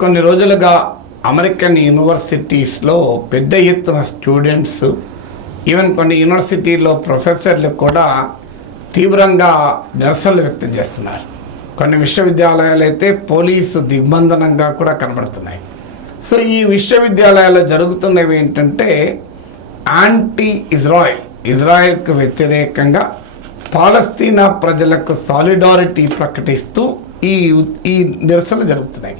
కొన్ని రోజులుగా అమెరికన్ యూనివర్సిటీస్లో పెద్ద ఎత్తున స్టూడెంట్స్, ఈవెన్ కొన్ని యూనివర్సిటీల్లో ప్రొఫెసర్లు కూడా తీవ్రంగా నిరసనలు వ్యక్తం చేస్తున్నారు. కొన్ని విశ్వవిద్యాలయాలు అయితే పోలీసు దిగ్బంధనంగా కూడా కనబడుతున్నాయి. సో ఈ విశ్వవిద్యాలయాల్లో జరుగుతున్నవి ఏంటంటే యాంటీ ఇజ్రాయెల్కు వ్యతిరేకంగా పాలస్తీనా ప్రజలకు సాలిడారిటీ ప్రకటిస్తూ ఈ నిరసనలు జరుగుతున్నాయి.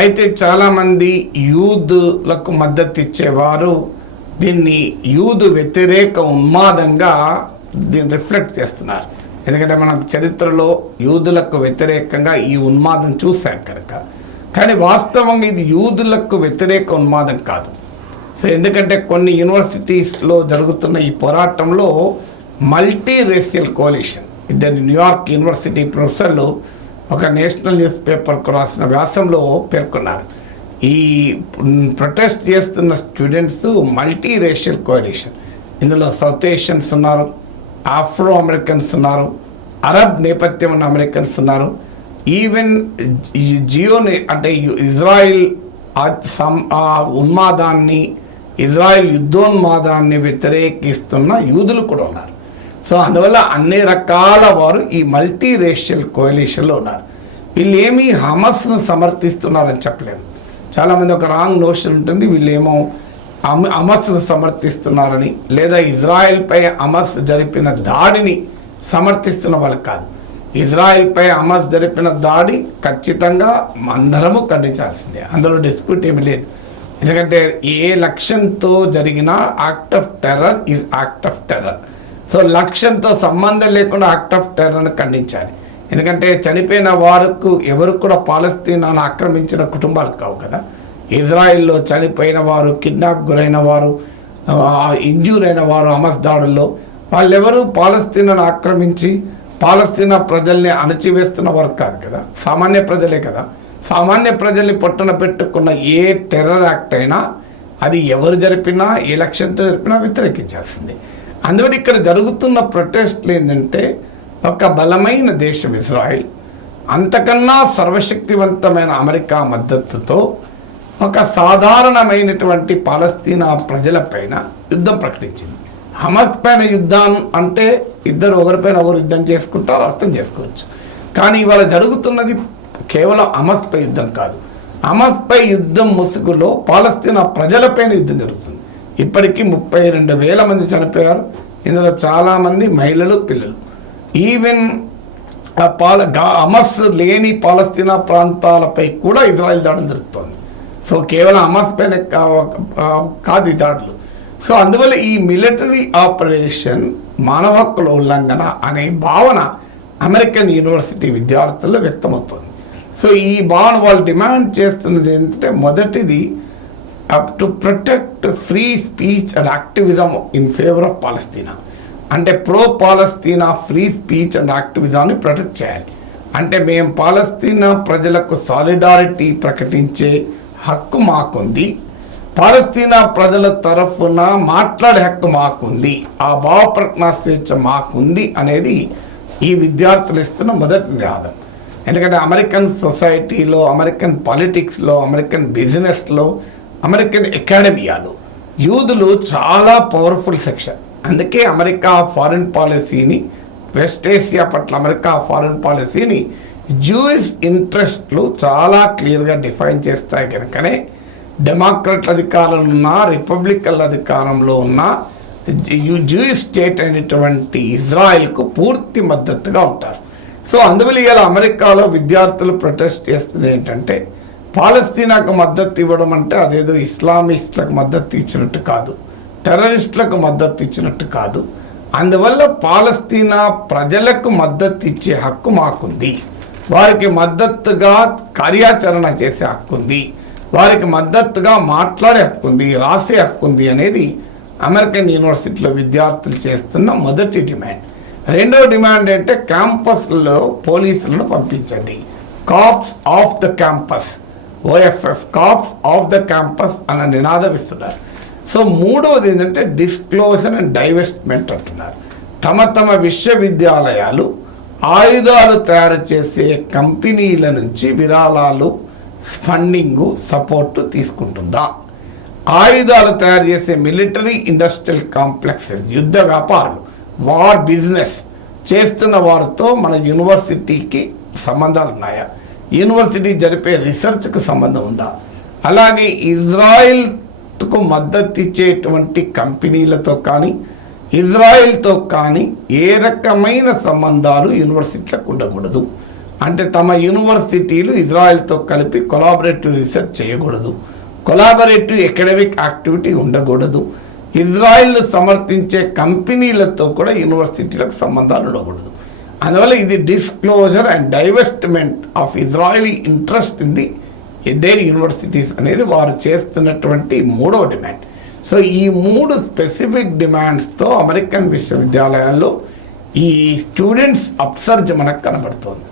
అయితే చాలామంది యూదులకు మద్దతు ఇచ్చేవారు దీన్ని యూదు వ్యతిరేక ఉన్మాదంగా దీన్ని రిఫ్లెక్ట్ చేస్తున్నారు. ఎందుకంటే మనం చరిత్రలో యూదులకు వ్యతిరేకంగా ఈ ఉన్మాదం చూసాం కనుక. కానీ వాస్తవంగా ఇది యూదులకు వ్యతిరేక ఉన్మాదం కాదు. సో ఎందుకంటే కొన్ని యూనివర్సిటీస్లో జరుగుతున్న ఈ పోరాటంలో మల్టీ రేషియల్ కోalition, ఇద్దరు న్యూయార్క్ యూనివర్సిటీ ప్రొఫెసర్లు ఒక నేషనల్ న్యూస్ పేపర్కు రాసిన వ్యాసంలో పేర్కొన్నారు. ఈ ప్రొటెస్ట్ చేస్తున్న స్టూడెంట్స్ మల్టీ రేషియల్ కోalition. ఇందులో సౌత్ ఏషియన్స్ ఉన్నారు, ఆఫ్రో అమెరికన్స్ ఉన్నారు, అరబ్ నేపథ్యం ఉన్న అమెరికన్స్ ఉన్నారు, ఈవెన్ అంటే ఇజ్రాయిల్ ఉన్మాదాన్ని, ఇజ్రాయిల్ యుద్ధోన్మాదాన్ని వ్యతిరేకిస్తున్న యూదులు కూడా ఉన్నారు. సో అందువల్ల అన్ని రకాల వారు ఈ మల్టీ రేషియల్ కోalitionలో ఉన్నారు. వీళ్ళు ఏమీ హమస్ను సమర్థిస్తున్నారని చెప్పలేము. చాలామంది ఒక రాంగ్ నోషన్ ఉంటుంది, వీళ్ళేమో హమస్ను సమర్థిస్తున్నారని, లేదా ఇజ్రాయెల్పై హమస్ జరిపిన దాడిని సమర్థిస్తున్న వాళ్ళు కాదు. ఇజ్రాయెల్పై హమస్ జరిపిన దాడి ఖచ్చితంగా అందరము ఖండించాల్సిందే, అందులో డిస్ప్యూట్ ఏమీ లేదు. ఎందుకంటే ఏ లక్ష్యంతో జరిగిన act of terror is act of terror. So లక్ష్యంతో సంబంధం లేకుండా యాక్ట్ ఆఫ్ టెర్రర్ని ఖండించాలి. ఎందుకంటే చనిపోయిన వారికి ఎవరు కూడా పాలస్తీనాను ఆక్రమించిన కుటుంబాలు కావు కదా. ఇజ్రాయిల్లో చనిపోయిన వారు, కిడ్నాప్ గురైన వారు, ఇంజ్యూర్ అయిన వారు హమస్ దాడుల్లో, వాళ్ళెవరూ పాలస్తీనాను ఆక్రమించి పాలస్తీనా ప్రజల్ని అణచివేస్తున్న వారు కాదు కదా, సామాన్య ప్రజలే కదా. సామాన్య ప్రజల్ని పొట్టన పెట్టుకున్న ఏ టెర్రర్ యాక్ట్ అయినా అది ఎవరు జరిపినా, ఏ లక్ష్యంతో జరిపినా వ్యతిరేకించాల్సిందే. అందువల్ల ఇక్కడ జరుగుతున్న ప్రొటెస్ట్లు ఏంటంటే ఒక బలమైన దేశం ఇజ్రాయిల్ అంతకన్నా సర్వశక్తివంతమైన అమెరికా మద్దతుతో ఒక సాధారణమైనటువంటి పాలస్తీనా ప్రజలపైన యుద్ధం ప్రకటించింది. హమస్ పైన యుద్ధం అంటే ఇద్దరు ఒకరిపైన ఒకరు యుద్ధం చేసుకుంటారు, అర్థం చేసుకోవచ్చు. కానీ ఇవాళ జరుగుతున్నది కేవలం హమస్పై యుద్ధం కాదు. హమస్పై యుద్ధం ముసుగులో పాలస్తీనా ప్రజలపైన యుద్ధం జరుగుతుంది. ఇప్పటికీ 32,000 మంది చనిపోయారు. ఇందులో చాలామంది మహిళలు, పిల్లలు. ఈవెన్ హమస్ లేని పాలస్తీనా ప్రాంతాలపై కూడా ఇజ్రాయెల్ దాడులు జరుగుతోంది. సో కేవలం హమస్ పైన కాదు ఈ దాడులు. సో అందువల్ల ఈ మిలిటరీ ఆపరేషన్ మానవ హక్కుల ఉల్లంఘన అనే భావన అమెరికన్ యూనివర్సిటీ విద్యార్థుల్లో వ్యక్తమవుతుంది. సో ఈ భావన వాళ్ళు డిమాండ్ చేస్తున్నది ఏంటంటే, మొదటిది to protect free speech and activism in favour of Palestine. అంటే pro Palestine free speech and యాక్టివిజాన్ని ప్రొటెక్ట్ చేయాలి. అంటే మేము పాలస్తీనా ప్రజలకు సాలిడారిటీ ప్రకటించే హక్కు మాకుంది, పాలస్తీనా ప్రజల తరఫున మాట్లాడే హక్కు మాకుంది, ఆ భావ ప్రకటన స్వేచ్ఛ మాకుంది అనేది ఈ విద్యార్థులు ఇస్తున్న మొదటి నినాదం. ఎందుకంటే అమెరికన్ సొసైటీలో, అమెరికన్ పాలిటిక్స్లో, అమెరికన్ బిజినెస్లో, అమెరికన్ అకాడమియాలో యూదులు చాలా పవర్ఫుల్ సెక్షన్. అందుకే అమెరికా ఫారిన్ పాలసీని, వెస్ట్ ఏషియా పట్ల అమెరికా ఫారిన్ పాలసీని జూయిష్ ఇంట్రెస్ట్లు చాలా క్లియర్గా డిఫైన్ చేస్తాయి. కనుకనే డెమోక్రాట్ల అధికారంలో ఉన్న, రిపబ్లికన్ల అధికారంలో ఉన్న జూయిష్ స్టేట్ అయినటువంటి ఇజ్రాయెల్కు పూర్తి మద్దతుగా ఉంటారు. సో అందువల్ల ఇలా అమెరికాలో విద్యార్థులు ప్రొటెస్ట్ చేస్తుంది ఏంటంటే, పాలస్తీనాకు మద్దతు ఇవ్వడం అంటే అదేదో ఇస్లామిస్టులకు మద్దతు ఇచ్చినట్టు కాదు, టెర్రరిస్టులకు మద్దతు ఇచ్చినట్టు కాదు. అందువల్ల పాలస్తీనా ప్రజలకు మద్దతు ఇచ్చే హక్కు మాకుంది, వారికి మద్దతుగా కార్యాచరణ చేసే హక్కు ఉంది, వారికి మద్దతుగా మాట్లాడే హక్కు ఉంది, రాసే హక్కు ఉంది అనేది అమెరికన్ యూనివర్సిటీలో విద్యార్థులు చేస్తున్న మొదటి డిమాండ్. రెండో డిమాండ్ అంటే క్యాంపస్లో పోలీసులను పంపించండి, caps of the campus, OFF, caps of the campus అన్న నినాదం ఇస్తున్నారు. సో మూడవది ఏంటంటే డిస్క్లోజర్ అండ్ డైవెస్ట్మెంట్ అంటున్నారు. తమ విశ్వవిద్యాలయాలు ఆయుధాలు తయారు చేసే కంపెనీల నుంచి విరాళాలు ఫండింగు సపోర్టు తీసుకుంటుందా? ఆయుధాలు తయారు చేసే మిలిటరీ ఇండస్ట్రియల్ కాంప్లెక్సెస్, యుద్ధ వ్యాపారులు, వార్ బిజినెస్ చేస్తున్న వారితో మన యూనివర్సిటీకి సంబంధాలు ఉన్నాయా? యూనివర్సిటీ జరిపే రీసెర్చ్కు సంబంధం ఉందా? అలాగే ఇజ్రాయిల్కు మద్దతు ఇచ్చేటువంటి కంపెనీలతో కానీ ఇజ్రాయిల్తో కానీ ఏ రకమైన సంబంధాలు యూనివర్సిటీలకు ఉండకూడదు. అంటే తమ యూనివర్సిటీలు ఇజ్రాయిల్తో కలిపి కొలాబరేటివ్ రీసెర్చ్ చేయకూడదు, కొలాబరేటివ్ ఎకడమిక్ యాక్టివిటీ ఉండకూడదు. ఇజ్రాయిల్ సమర్థించే కంపెనీలతో కూడా యూనివర్సిటీలకు సంబంధాలు ఉండకూడదు. అందువల్ల ఇది disclosure and divestment of Israeli interest in the their universities అనేది వారు చేస్తున్నటువంటి మూడవ డిమాండ్. సో ఈ 3 స్పెసిఫిక్ డిమాండ్స్తో అమెరికన్ విశ్వవిద్యాలయాల్లో ఈ స్టూడెంట్స్ అప్సర్జ్ మనకు కనబడుతోంది.